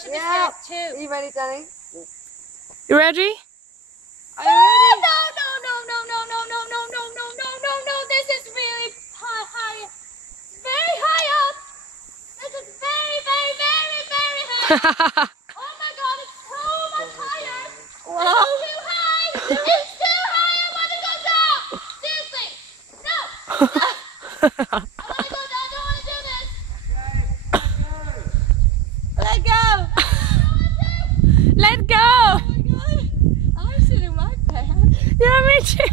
should be scared too. Are you ready, Danny? You ready? Are you ready? No, no, no, no, no, no, no, no, no, no, no, no, no. This is really high. It's very high up. This is very, very, very, very high. Oh my God, it's so much higher. Wow. It's too high. It's too high. I want to go down. Seriously. No. No. I want to go down. I don't want to do this. Let go! Let go! Oh my God. I'm shitting my pants. Yeah, me too.